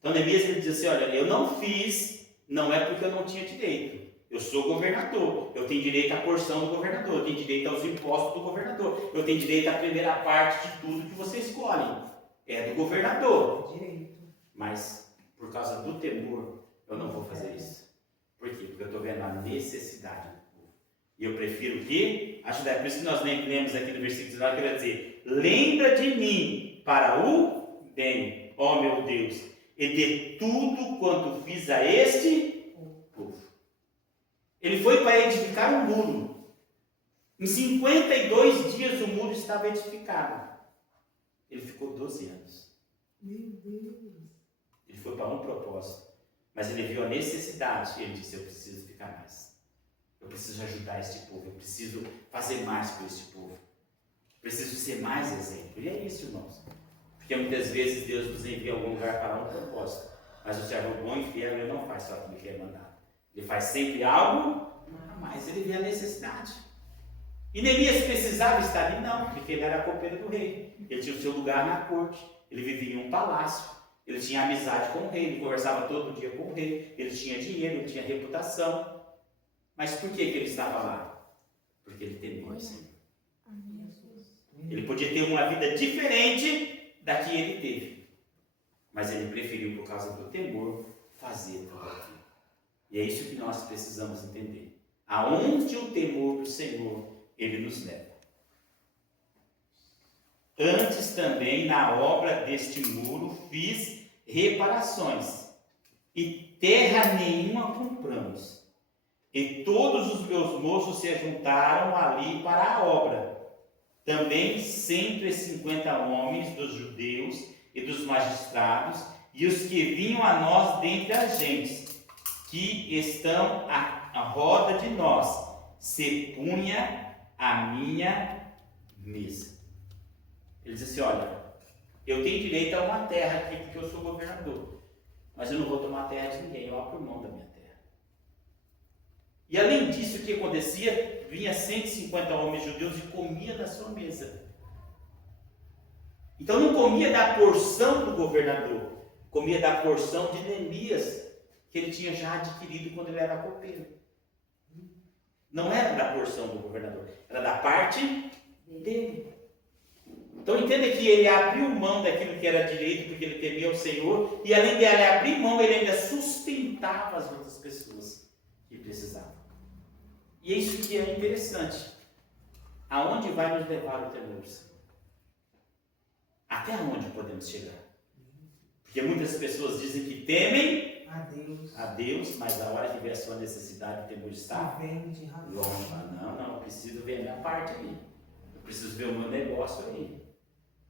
Então Neemias, ele diz assim, olha, eu não fiz, não é porque eu não tinha direito. Eu sou governador, eu tenho direito à porção do governador, eu tenho direito aos impostos do governador, eu tenho direito à primeira parte de tudo que você escolhe. É do governador. Mas, por causa do temor, eu não vou fazer isso. Por quê? Porque eu estou vendo a necessidade do povo. E eu prefiro que ajudar. Por isso que nós lemos aqui no versículo 19, que ele vai dizer, lembra de mim para o bem, ó meu Deus, e de tudo quanto fiz a este povo. Ele foi para edificar um muro. Em 52 dias o muro estava edificado. Ele ficou 12 anos. Meu Deus. Ele foi para um propósito. Mas ele viu a necessidade. E ele disse, eu preciso ficar mais. Eu preciso ajudar este povo. Eu preciso fazer mais por este povo. Eu preciso ser mais exemplo. E é isso, irmãos. Porque muitas vezes Deus nos envia a algum lugar para um propósito. Mas o servo bom e fiel, ele não faz só aquilo que é mandado. Ele faz sempre algo a mais. Ele vê a necessidade. E Neemias precisava estar ali? Não, porque ele era copeiro do rei. Ele tinha o seu lugar na corte. Ele vivia em um palácio. Ele tinha amizade com o rei. Ele conversava todo dia com o rei. Ele tinha dinheiro, ele tinha reputação. Mas por que ele estava lá? Porque ele temia o Senhor. Ele podia ter uma vida diferente da que ele teve. Mas ele preferiu, por causa do temor, fazer tudo aquilo. E é isso que nós precisamos entender. Aonde o temor do Senhor ele nos leva. Antes também, na obra deste muro, fiz reparações, e terra nenhuma compramos. E todos os meus moços se juntaram ali para a obra. Também 150 homens dos judeus e dos magistrados, e os que vinham a nós dentre as gentes, que estão à roda de nós, se punha a minha mesa. Ele diz assim, olha, eu tenho direito a uma terra aqui porque eu sou governador, mas eu não vou tomar terra de ninguém, eu abro mão da minha terra. E além disso, o que acontecia? Vinha 150 homens judeus e comia da sua mesa. Então não comia da porção do governador, comia da porção de Neemias, que ele tinha já adquirido quando ele era copeiro. Não era da porção do governador, era da parte dele. Então entenda que ele abriu mão daquilo que era direito, porque ele temia o Senhor, e além de ele abrir mão, ele ainda sustentava as outras pessoas que precisavam. E é isso que é interessante. Aonde vai nos levar o temor do Senhor? Até onde podemos chegar? Porque muitas pessoas dizem que temem a Deus, mas a hora que vê a sua necessidade, o temor está longe. Não, eu preciso ver a minha parte aí. Eu preciso ver o meu negócio aí.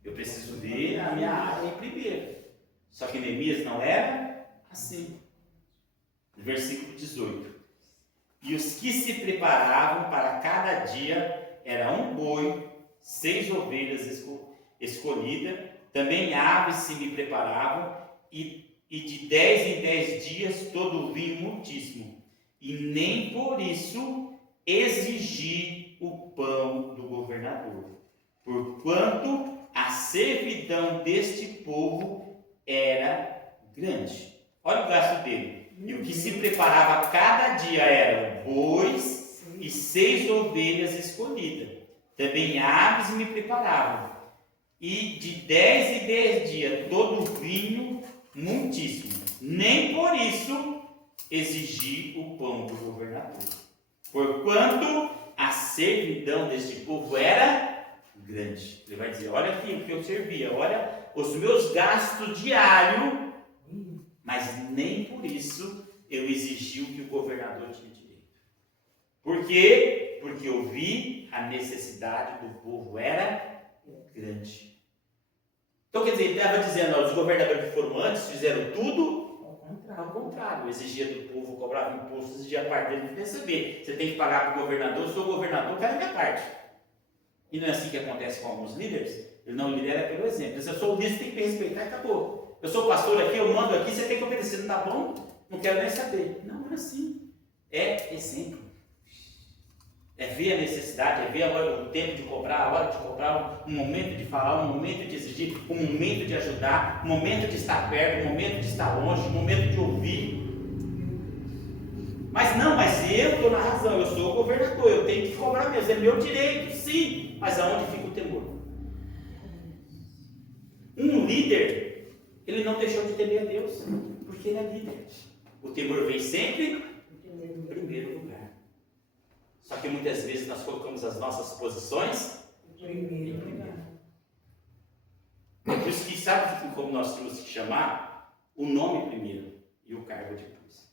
Eu preciso ver a minha área primeiro. Só que Neemias não era assim. Versículo 18. E os que se preparavam para cada dia era um boi, 6 ovelhas escolhidas, também aves se me preparavam, e de 10 em 10 dias todo o vinho muitíssimo, e nem por isso exigi o pão do governador, porquanto a servidão deste povo era grande. Olha o gasto dele. E o que se preparava cada dia eram bois e 6 ovelhas escolhidas. Também aves me preparavam. e de 10 em 10 dias todo o vinho muitíssimo. Nem por isso exigi o pão do governador, porquanto a servidão deste povo era grande. Ele vai dizer: olha aqui o que eu servia, olha os meus gastos diários, mas nem por isso eu exigi o que o governador tinha direito. Por quê? Porque eu vi a necessidade do povo era grande. Então, quer dizer, ele estava dizendo, os governadores que foram antes fizeram tudo ao contrário. Exigia do povo, cobrava imposto, exigia a parte dele de receber. Você tem que pagar para o governador, eu sou o governador, eu quero a minha parte. E não é assim que acontece com alguns líderes. Ele não lidera pelo exemplo. Se eu sou o líder, você tem que me respeitar e acabou. Eu sou o pastor aqui, eu mando aqui, você tem que obedecer. Não tá bom? Não quero nem saber. Não é assim. É exemplo. É ver a necessidade, é ver o tempo de cobrar, a hora de cobrar, um momento de falar, um momento de exigir, um momento de ajudar, um momento de estar perto, um momento de estar longe, um momento de ouvir. Mas eu estou na razão, eu sou o governador, eu tenho que cobrar mesmo, é meu direito, sim, mas aonde fica o temor? Um líder, ele não deixou de temer a Deus, porque ele é líder. O temor vem sempre em primeiro lugar. Só que muitas vezes nós colocamos as nossas posições em primeiro lugar. É por isso que sabe como nós temos que chamar? O nome primeiro e o cargo depois.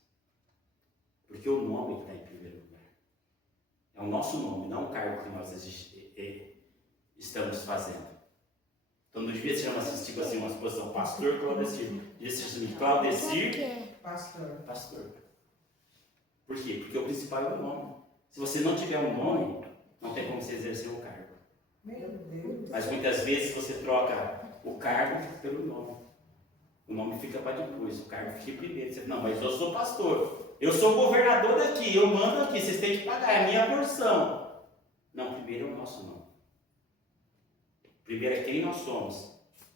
Porque o nome está em primeiro lugar. É o nosso nome, não o cargo que nós estamos fazendo. Então não devia se chamar assim, tipo assim, uma posição pastor Claudecir. Devia se chamar Claudecir pastor. Por quê? Porque o principal é o nome. Se você não tiver um nome, não tem como você exercer o cargo. Meu Deus. Mas muitas vezes você troca o cargo pelo nome. O nome fica para depois, o cargo fica primeiro. Você, não, mas eu sou pastor, eu sou governador daqui, eu mando aqui, vocês têm que pagar, é a minha porção. Não, primeiro é o nosso nome. Primeiro é quem nós somos.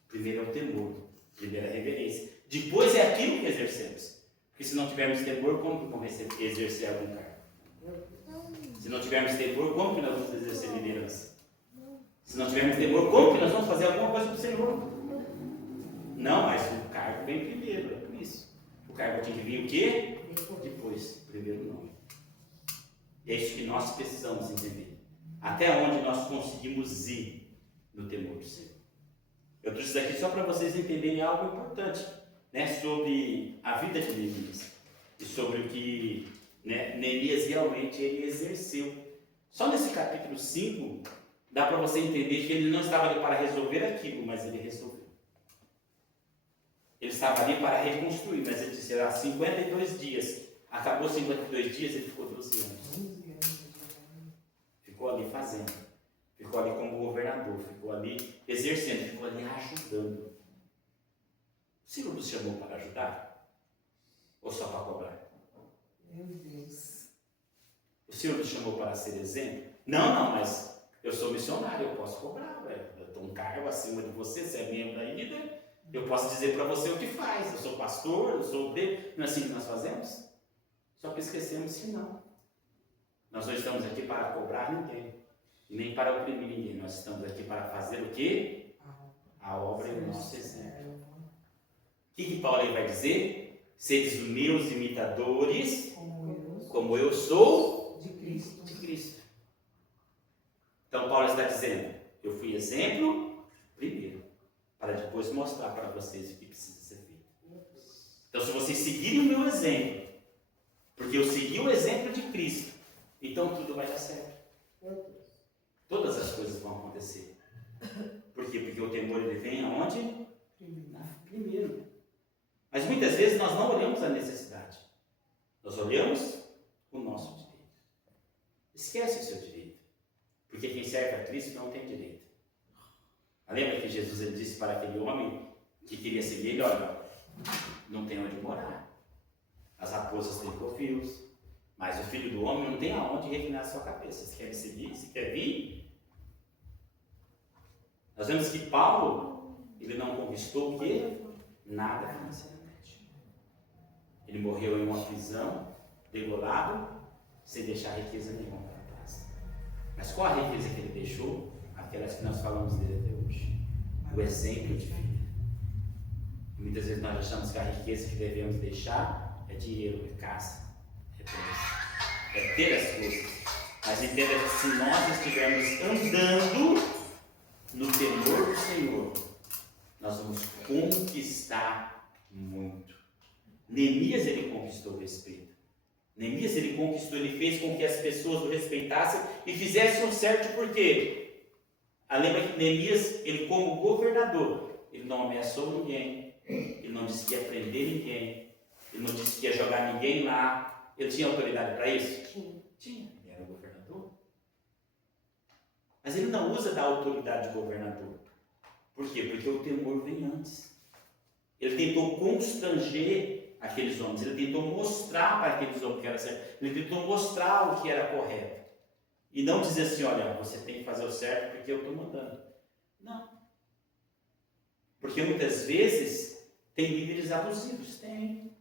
Primeiro é o temor. Primeiro é a reverência. Depois é aquilo que exercemos. Porque se não tivermos temor, como que vamos exercer algum cargo? Se não tivermos temor, como que nós vamos exercer liderança? Se não tivermos temor, como que nós vamos fazer alguma coisa para o Senhor? Não, mas o cargo vem primeiro, é por isso. O cargo tem que vir o quê? Depois, primeiro nome. E é isso que nós precisamos entender. Até onde nós conseguimos ir no temor do Senhor. Eu trouxe isso aqui só para vocês entenderem algo importante, né, sobre a vida de Neemias e sobre o que, né, Neemias realmente ele exerceu. Só nesse capítulo 5 dá para você entender que ele não estava ali para resolver aquilo, mas ele resolveu. Ele estava ali para reconstruir, mas ele disse: 52 dias. Acabou 52 dias, ele ficou 12 anos. Ficou ali fazendo. Ficou ali como governador. Ficou ali exercendo. Ficou ali ajudando. O Senhor nos chamou para ajudar? Ou só para cobrar? Meu Deus. O Senhor nos chamou para ser exemplo? Não, mas eu sou missionário, eu posso cobrar. Eu estou um cargo acima de você, você é membro da líder. Eu posso dizer para você o que faz. Eu sou pastor, eu sou obreiro. Não é assim que nós fazemos? Só que esquecemos que não. Nós não estamos aqui para cobrar ninguém. E nem para oprimir ninguém. Nós estamos aqui para fazer o quê? A obra e o nosso exemplo. O que Paulo aí vai dizer? Sedes os meus imitadores, como eu sou De Cristo. de Cristo. Então Paulo está dizendo: eu fui exemplo primeiro, para depois mostrar para vocês o que precisa ser feito. Então, se vocês seguirem o meu exemplo, porque eu segui o exemplo de Cristo, então tudo vai dar certo. Todas as coisas vão acontecer. Por quê? Porque o temor ele vem aonde? Primeiro. Mas muitas vezes nós não olhamos a necessidade. Nós olhamos o nosso direito. Esquece o seu direito. Porque quem serve a Cristo não tem direito. Lembra que Jesus ele disse para aquele homem que queria seguir ele: olha, não tem onde morar. As raposas têm covilos, mas o filho do homem não tem aonde reclinar a sua cabeça. Se quer seguir, se quer vir. Nós vemos que Paulo, ele não conquistou o quê? Nada financeiramente. Ele morreu em uma prisão, degolado, sem deixar riqueza nenhuma para trás. Mas qual a riqueza que ele deixou? Aquelas que nós falamos dele até hoje. o exemplo de vida. E muitas vezes nós achamos que a riqueza que devemos deixar é dinheiro, é casa, é bens, é ter as coisas. Mas entenda que se nós estivermos andando no temor do Senhor, nós vamos conquistar muito. Neemias, ele conquistou o respeito. Neemias, ele conquistou, ele fez com que as pessoas o respeitassem e fizessem o certo, por quê? Lembra que Neemias, ele como governador, ele não ameaçou ninguém, ele não disse que ia prender ninguém, ele não disse que ia jogar ninguém lá. Ele tinha autoridade para isso? Tinha. Ele era governador. Mas ele não usa da autoridade de governador. Por quê? Porque o temor vem antes. Ele tentou constranger aqueles homens, ele tentou mostrar para aqueles homens que era certo, ele tentou mostrar o que era correto. E não dizer assim, olha, você tem que fazer o certo porque eu estou mandando. Não. Porque muitas vezes tem líderes abusivos, tem.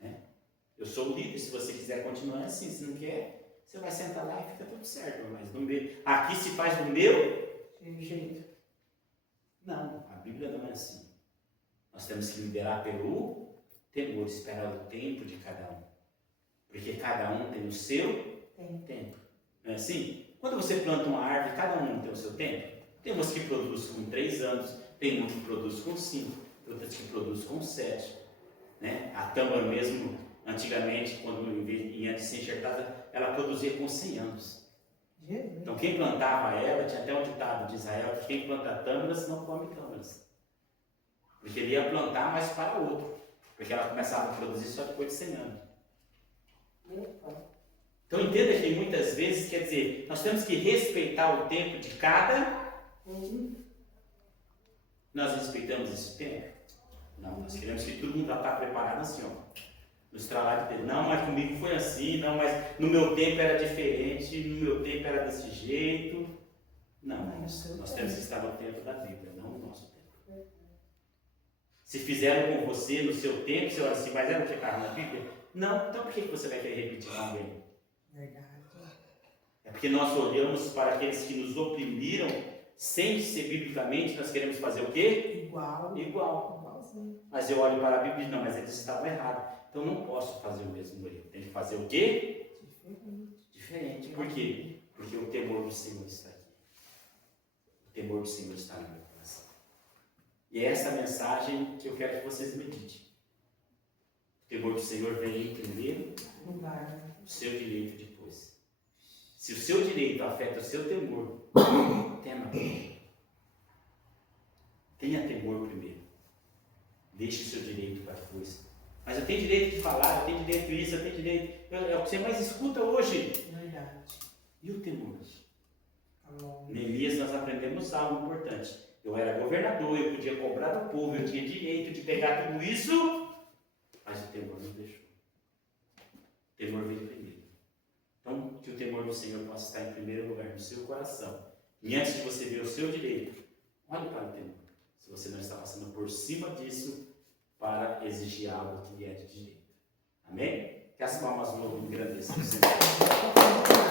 Né? Eu sou o líder, se você quiser continuar assim, se não quer, você vai sentar lá e fica tudo certo. Mas no meu, aqui se faz do meu jeito. Não, a Bíblia não é assim. Nós temos que liderar pelo temor, esperar o tempo de cada um. Porque cada um tem o seu tempo. Não é assim? Quando você planta uma árvore, cada um tem o seu tempo. Tem umas que produzem com 3 anos, tem uma que produz com 5, outras que produz com 7. Né? A tâmara mesmo, antigamente, quando ia ser enxertada, ela produzia com 100 anos. Então quem plantava ela, tinha até um ditado de Israel, que quem planta tâmaras não come tâmaras. Porque ele ia plantar, mas para outro. Porque ela começava a produzir só depois de 100 anos. Então entenda que muitas vezes, quer dizer, nós temos que respeitar o tempo de cada um. Nós respeitamos esse tempo? Não, nós queremos que todo mundo já está preparado assim, ó. No estralar de dedo. Não, mas comigo foi assim, não, mas no meu tempo era diferente, no meu tempo era desse jeito. Não, nós temos que estar no tempo da Bíblia, não no nosso tempo. Se fizeram com você no seu tempo, você olha assim, mas era o que estava na Bíblia? Não, então por que você vai querer repetir com alguém? Verdade. É porque nós olhamos para aqueles que nos oprimiram, sem ser biblicamente, nós queremos fazer o quê? Igual. Igualzinho. Mas eu olho para a Bíblia e não, mas eles estavam errados. Então não posso fazer o mesmo erro. Tem que fazer o quê? Diferente. Por quê? Porque o temor do Senhor está aqui. O temor do Senhor está no meu coração. E é essa mensagem que eu quero que vocês meditem. O temor do Senhor vem em primeiro, o seu direito depois. Se o seu direito afeta o seu temor, tema. Tenha temor primeiro. Deixe o seu direito para depois. Mas eu tenho direito de falar, eu tenho direito disso, eu tenho direito... É o que você mais escuta hoje. Verdade. E o temor? Neemias, nós aprendemos algo importante. Eu era governador, eu podia cobrar do povo, eu tinha direito de pegar tudo isso, mas o temor não deixou. O temor veio primeiro. Então, que o temor do Senhor possa estar em primeiro lugar no seu coração. E antes de você ver o seu direito, olhe para o temor. Se você não está passando por cima disso, para exigir algo que é de direito. Amém? Que as palmas não engrandeçam o Senhor.